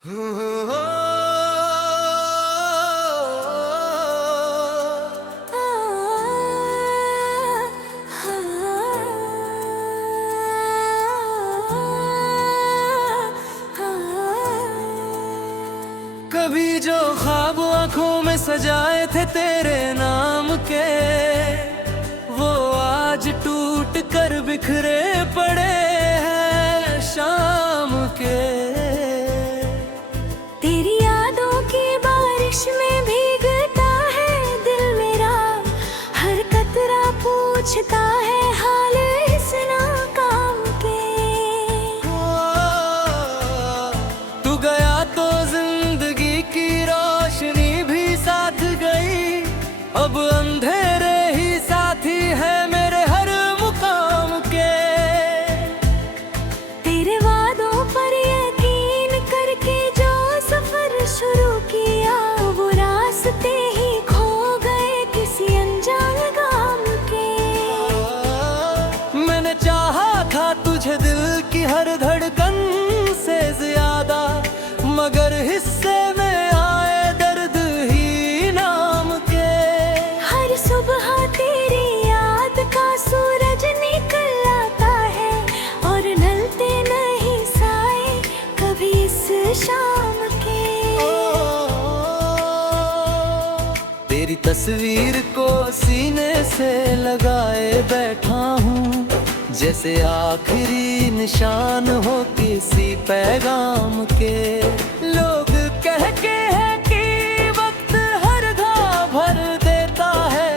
कभी जो ख्वाब आंखों में सजाए थे तेरे नाम के, वो आज टूट कर बिखरे पड़े हैं शाम के। तेरी यादों की बारिश में भीगता है दिल मेरा, हर कतरा पूछता है हाल इस नाकाम के। तू गया तो जिंदगी की रोशनी भी साथ गई, अब अंधेरे ही साथी है मेरे हर मुकाम के। तेरे वादों पर यकीन करके जो सफर शुरू किया, वो रास्ते ही खो गए किसी अनजान गाम के। मैंने चाहा था तुझे दिल की हर धड़कन से ज्यादा, मगर हिस्से में आए दर्द ही नाम के। हर सुबह तेरी याद का सूरज निकल आता है, और ढलते नहीं साए कभी इस शाम के। तेरी तस्वीर को सीने से लगाए बैठा हूँ, जैसे आखिरी निशान हो किसी पैगाम के। लोग कहते हैं कि वक्त हर घाव भर देता है,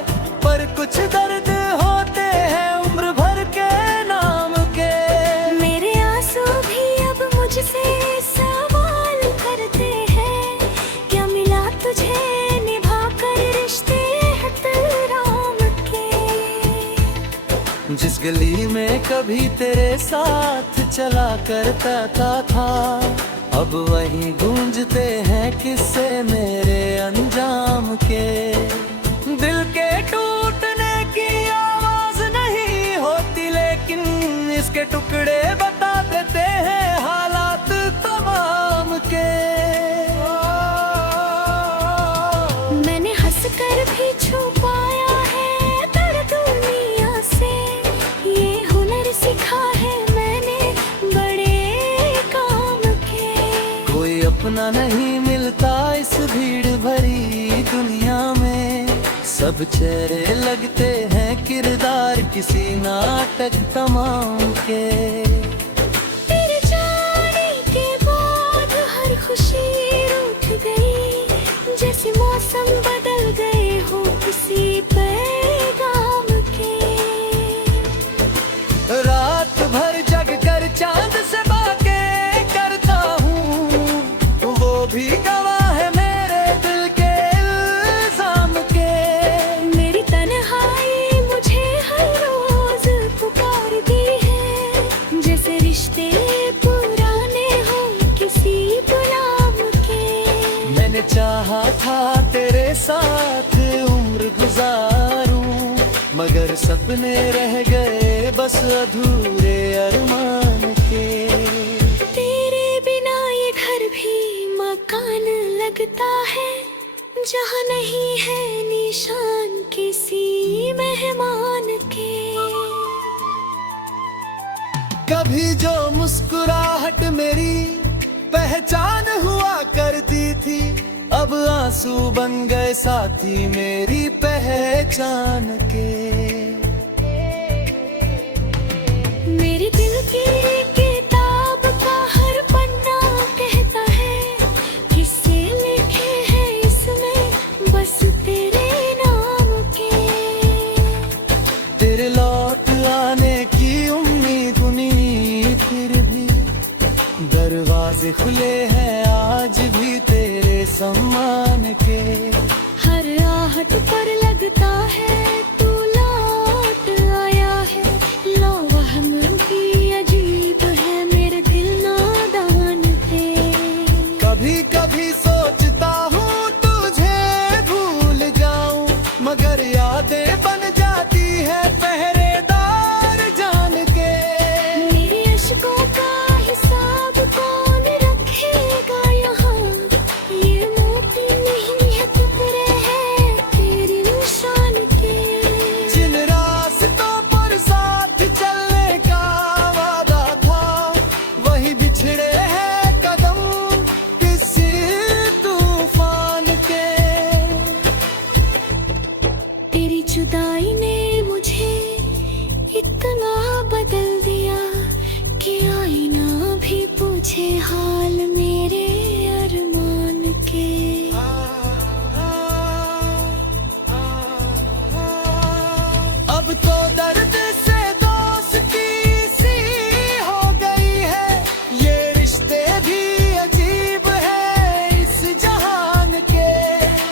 पर कुछ दर्द होते हैं उम्र भर के नाम के। मेरे आंसू भी अब मुझसे सवाल करते हैं, क्या मिला तुझे निभा कर रिश्ते एहतराम के। जिस गली में कभी तेरे साथ चला करता था, अब वहीं गूंजते हैं किस्से मेरे अंजाम के। दिल के टूटने की आवाज नहीं होती, लेकिन इसके टुकड़े बता देते हैं हालात तमाम के। मैंने हंसकर भी छुपाया है दर्द दुनिया से, ये हुनर सीखा है मैंने बड़े काम के। कोई अपना नहीं मिलता इस भीड़ भरी दुनिया में, सब चेहरे लगते हैं किरदार किसी नाटक तमाम के। तेरे जाने के बाद हर खुशी रूठ गई, जैसे मौसम बदल गए हो किसी पैगाम के। रात भर जग कर चांद से बातें करता हूँ, वो भी गवाह है मेरे दिल के इल्जाम के। मेरी तन्हाई मुझे हर रोज पुकारती है, जैसे रिश्ते पुराने हो किसी गुलाम के। मैंने चाहा था तेरे साथ उम्र गुजारूं, मगर सपने रह गए बस अधूरे अरमान के। तेरे बिना ये घर भी मकान लगता है, जहाँ नहीं है निशान किसी मेहमान के। कभी जो मुस्कुराहट मेरी पहचान हुआ करती थी, अब आंसू बन गए साथी मेरी पहचान के। मेरे दिल की किताब का हर पन्ना कहता है, किससे लिखे हैं इसमें बस तेरे नाम के। तेरे लौट आने की उम्मीद नहीं, फिर भी दरवाजे खुले हैं आज भी तेरे सम्मान के। हर आहट पर लगता है तू लौट आया है, लौहम की अजीब है मेरे दिल नादान थे। कभी कभी सोचता हूँ तुझे भूल जाऊं, मगर यादें बन जाती है पहरेदार जान के। मेरे अश्कों का हिसाब कौन रखेगा यहाँ, हाल मेरे अरमान के। अब तो दर्द से दोस्ती सी हो गई है, ये रिश्ते भी अजीब है इस जहान के।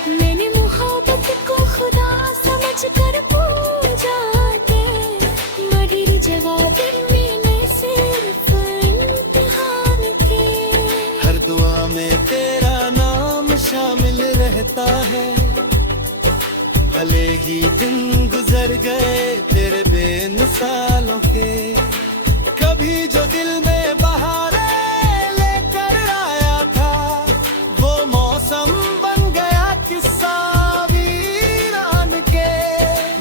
मैंने मोहब्बत को खुदा समझ कर पूजा के, मगर जवाब मैंने सिर्फ इम्तिहान के। हर दुआ में तेरा नाम शामिल रहता है, भले ही दिन गुजर गए तेरे बेमिसालों के। कभी जो दिल में बहारें लेकर आया था, वो मौसम बन गया किस्सा वीरान के।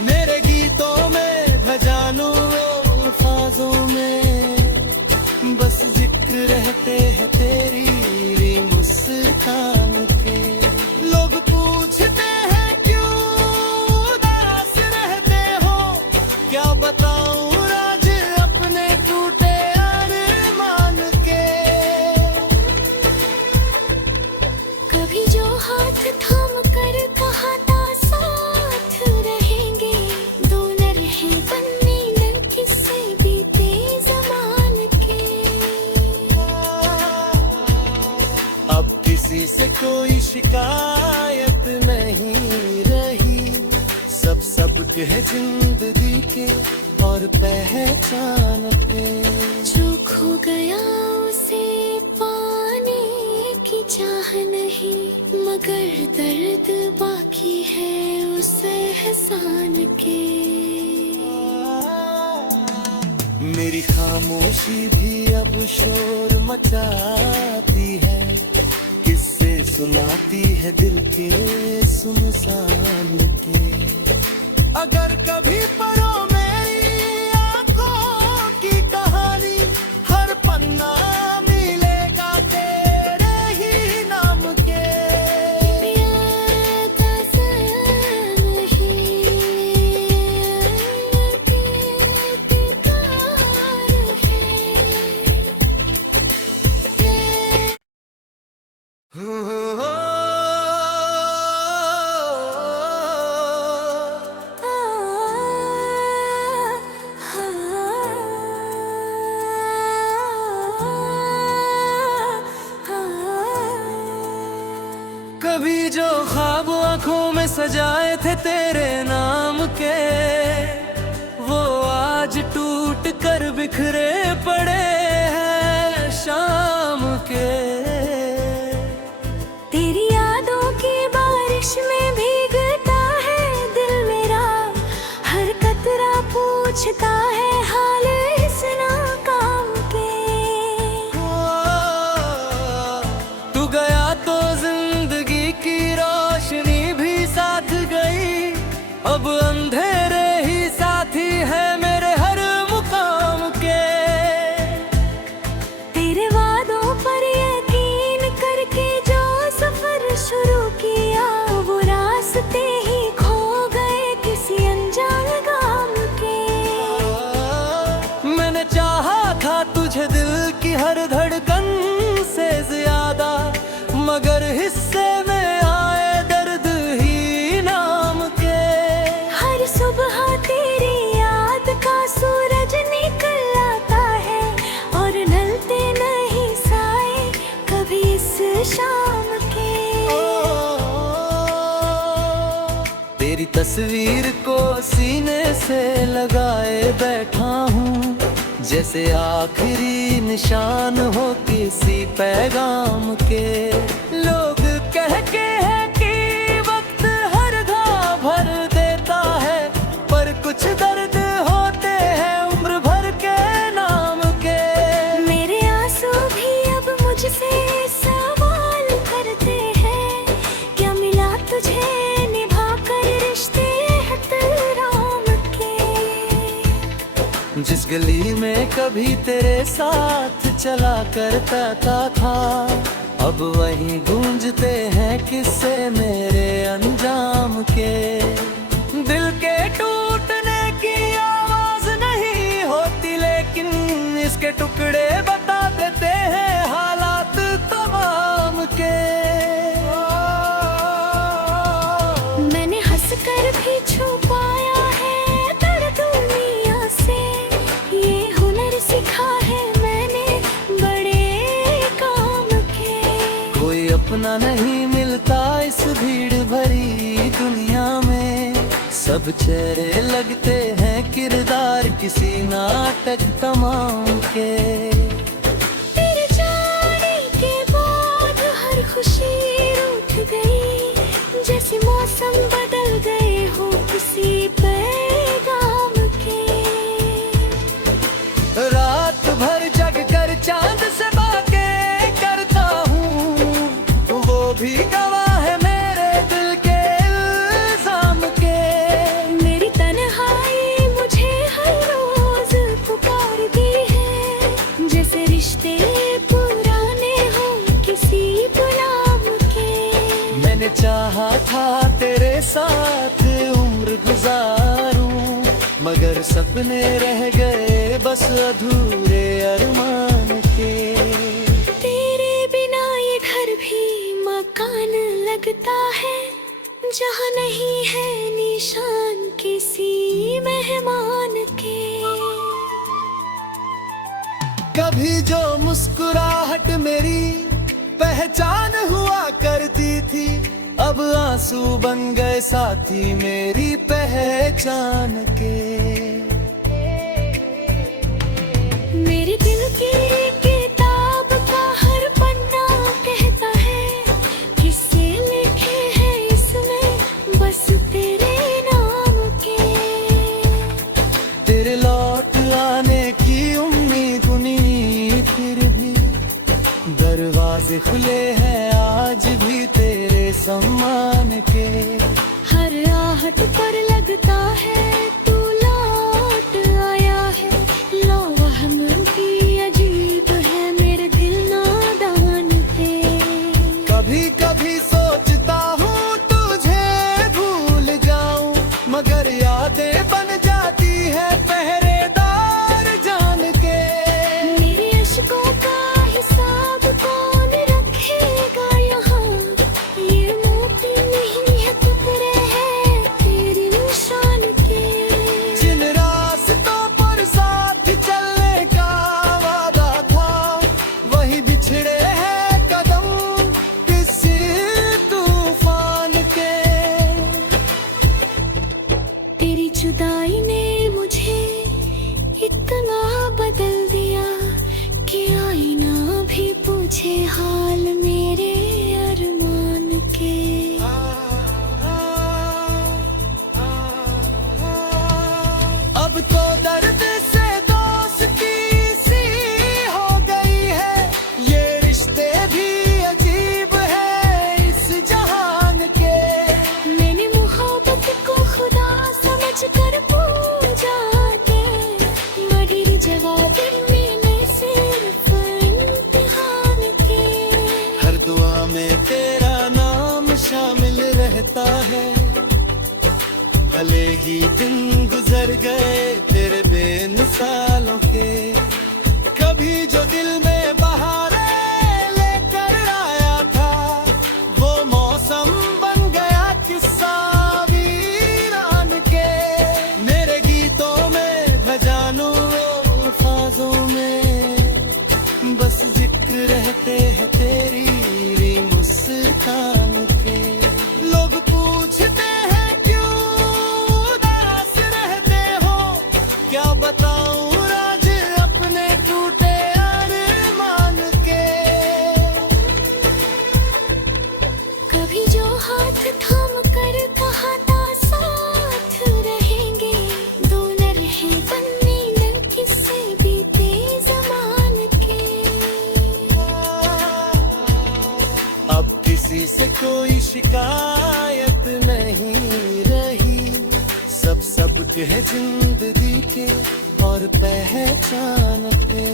मेरे गीतों में भजानों अल्फाजों में बस जिक्र रहते हैं तेरी मुस्कान के। लोग पूछते हैं क्यों उदास रहते हो, क्या बताऊं राज अपने टूटे अरमान के। कभी जो हाथ थाम कर कहा था साथ रहेंगे, दो न रहे बनने न किससे बीते ज़मान के। अब किसी से कोई शिकायत नहीं रही, सब सबके है जिंदगी के और पहचान पे। जो खो गया उसे पाने की चाह नहीं, मगर दर्द बाकी है उस एहसान के। मेरी खामोशी भी अब शोर मचाती है, किससे सुनाती है दिल के सुनसान के। अगर कभी पढ़ो मेरी आंखों की कहानी, हर पन्ना मिलेगा तेरे ही नाम के। प्यार का ज़म है, दीदार है। कभी जो ख्वाब आंखों में सजाए थे तेरे नाम के, वो आज टूट कर बिखरे पड़े हैं शाम के। तेरी यादों की बारिश में भीगता है दिल मेरा, हर कतरा पूछता है हाल इस नाकाम के। तू गया तो जिंदगी की रोशनी भी साथ गई, अब अंधेरे ही साथी है मेरे हर मुकाम के। तेरे वादों पर यकीन करके जो सफर शुरू किया, वो रास्ते ही खो गए किसी अनजान गाम के। मैंने चाहा था तुझे दिल की हर धड़कन से ज्यादा, मगर हिस्से में आए दर्द ही नाम के। हर सुबह तेरी याद का सूरज निकल आता है, और ढलते नहीं साए कभी इस शाम के। तेरी तस्वीर को सीने से लगाए बैठा हूँ, जैसे आखिरी निशान हो किसी पैगाम के। लोग कहते हैं कि वक्त हर घाव भर देता है, पर कुछ दर्द होते हैं उम्र भर के नाम के। मेरे आंसू भी अब मुझसे सवाल करते हैं, क्या मिला तुझे निभा कर रिश्ते एहतराम के। जिस गली में कभी तेरे साथ चला करता था, अब वहीं गूंजते हैं किस्से मेरे अंजाम के। दिल के टूटने की आवाज नहीं होती, लेकिन इसके टुकड़े बता देते हैं हालात अपना नहीं मिलता इस भीड़ भरी दुनिया में। सब चेहरे लगते हैं किरदार किसी नाटक तमाम के। तेरे जाने के बाद हर खुशी रूठ गई, जैसे मौसम बदल गए हो किसी पैगाम के। रात भर जग कर चांद से बातें करता हूँ, वो भी गवाह है मेरे दिल के इल्जाम के। मेरी तन्हाई मुझे हर रोज पुकारती है, जैसे रिश्ते पुराने हो किसी गुलाम के। मैंने चाहा था तेरे साथ उम्र गुजारूं, मगर सपने रह गए बस अधूरे अरमान के। तेरे बिना ये घर भी मकान लगता है, जहाँ नहीं है निशान किसी मेहमान के। कभी जो मुस्कुराहट मेरी पहचान हुआ करती थी, अब आंसू बन गए साथी मेरी पहचान के। मेरे दिल की किताब का हर पन्ना कहता है, किस्से लिखे हैं इसमें बस तेरे नाम के। तेरे लौट आने की उम्मीद बुनी, फिर भी दरवाजे खुले हैं आज भी तेरे सम्मान के। हर आहट पर लगता है तू लौट आया है, लौहम की अजीब है मेरे दिल नादान पे। कभी कभी सोचता हूँ तुझे भूल जाऊं, मगर यादें बन जाती है पहरेदार जान के। मेरे अश्कों का हिसाब कौन रखेगा यहाँ, ये मोती नहीं है टुकड़े हैं तेरे निशान के। जिन रास्तों पर साथ चलने का वादा था, वही बिछड़े हैं कदम किसी तूफान के। तेरी जुदाई ने मुझे इतना बदल दिया कि आईना भी पूछे हाल मेरे अरमान के। अब तो दर्द से दोस्ती सी हो गई है, ये रिश्ते भी अजीब है इस जहान के। मैंने मोहब्बत को खुदा समझ कर पूजा के, मगर जवाब मिले सिर्फ इम्तिहान के। हर दुआ में तेरा नाम शामिल रहता है, भले ही दिन गुजर गए तेरे बेमिसालों के। कभी जो दिल में बहारें लेकर आया था, वो मौसम बन गया किस्सा वीरान के। मेरे गीतों में भजानों अल्फाजों में बस जिक्र रहते हैं तेरी मुस्कान के। लोग पूछते हैं क्यों उदास रहते हो, क्या बताऊं राज अपने टूटे अरमान के। कभी जो हाथ थाम कर कहा था साथ रहेंगे, दो न रहे बनने न किससे बीते जमान के। अब किसी से कोई शिकायत नहीं रही, सब सबके है जिंदगी के और पहचान पे।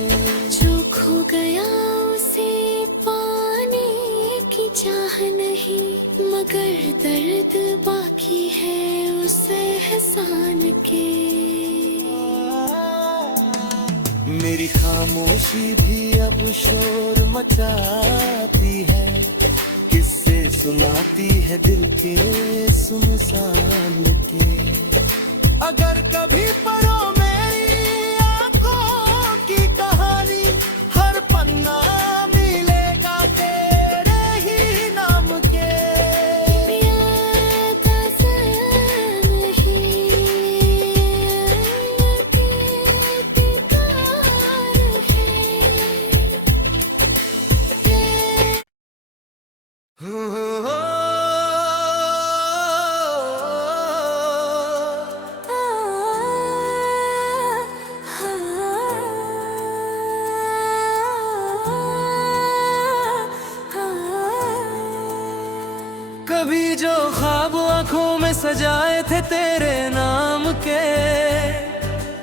जो खो गया उसे पाने की चाह नहीं, मगर दर्द बाकी है उस एहसान के। मेरी खामोशी भी अब शोर मचाती है, किस्से सुनाती है दिल के सुनसान के। अगर कभी पढ़ो मेरी आंखों की कभी जो ख्वाब आंखों में सजाए थे तेरे नाम के,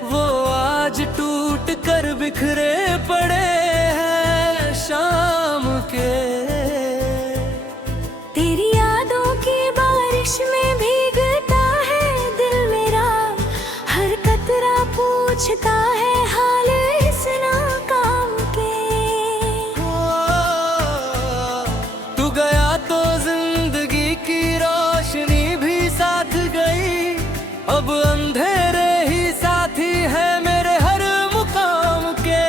वो आज टूट कर बिखरे पड़े हैं शाम के। तेरी यादों की बारिश में भीगता है दिल मेरा, हर कतरा पूछता है हाल इस नाकाम के। तू गया तो जिंदगी की रोशनी भी साथ गई, अब अंधेरे ही साथी है मेरे हर मुकाम के।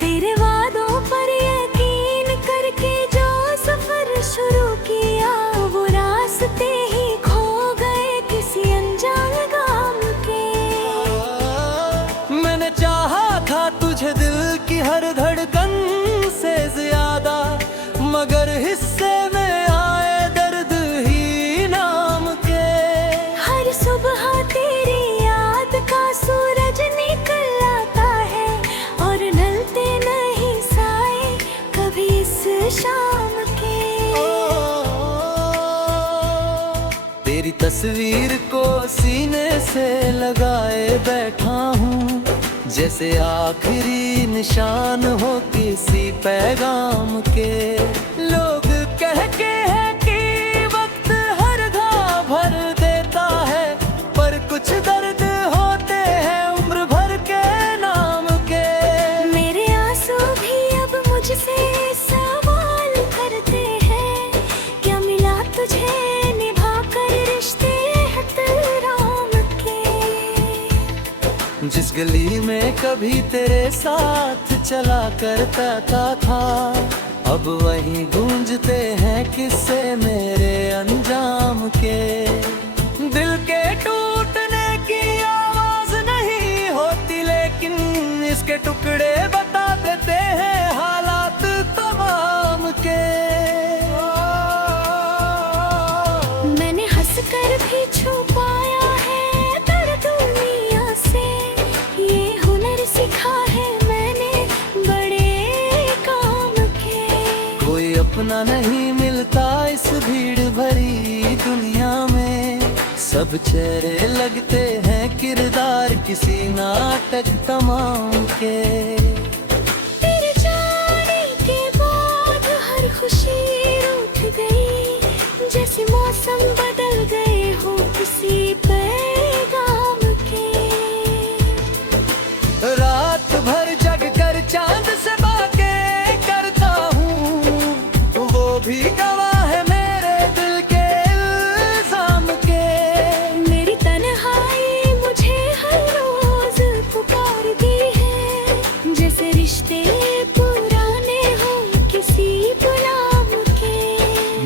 तेरे वादों पर यकीन करके जो सफर शुरू किया, वो रास्ते ही खो गए किसी अनजान गाम के। मैंने चाहा था तुझे दिल की हर धड़कन से ज्यादा, मगर हिस्से में आए दर्द ही नाम के। हर सुबह तेरी याद का सूरज निकल आता है, और ढलते नहीं साए कभी इस शाम के। तेरी तस्वीर को सीने से लगाए बैठा हूँ, जैसे आखिरी निशान हो किसी पैगाम के। लोग कहते हैं कि वक्त हर घाव भर देता है, पर कुछ दर्द होते हैं उम्र भर के नाम के। मेरे आंसू भी अब मुझसे सवाल करते हैं, क्या मिला तुझे निभा कर रिश्ते एहतराम के। जिस गली में कभी तेरे साथ चला करता था, अब वहीं गूंजते हैं किस्से मेरे अंजाम के। दिल के टूटने की आवाज नहीं होती, लेकिन इसके टुकड़े बता देते हैं हालात तमाम के। मैंने हंसकर भी छुपाया है दर्द दुनिया से, ये हुनर सीखा है मैंने बड़े काम के। कोई अपना नहीं मिलता इस भीड़ भरी दुनिया में, सब चेहरे लगते हैं किरदार किसी नाटक तमाम के। तेरे जाने के बाद हर खुशी रूठ गई, जैसे मौसम बदल गए हो किसी पैगाम के। रात भर जग कर चांद से बातें करता हूँ, वो भी गवाह है मेरे दिल के इल्जाम के। मेरी तन्हाई मुझे हर रोज पुकारती है, जैसे रिश्ते पुराने हो किसी गुलाम के।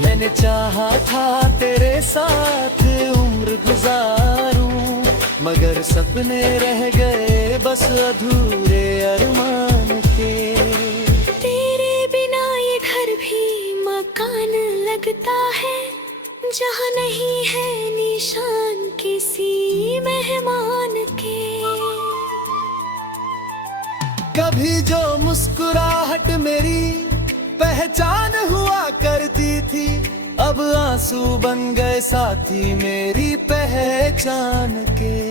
मैंने चाहा था तेरे साथ उम्र गुजारूं, मगर सपने रह गए बस अधूरे अरमान के। तेरे बिना ये घर भी मकान लगता है, जहाँ नहीं है निशान किसी मेहमान के। कभी जो मुस्कुराहट मेरी पहचान हुआ करती थी, अब आंसू बन गए साथी मेरी पहचान के।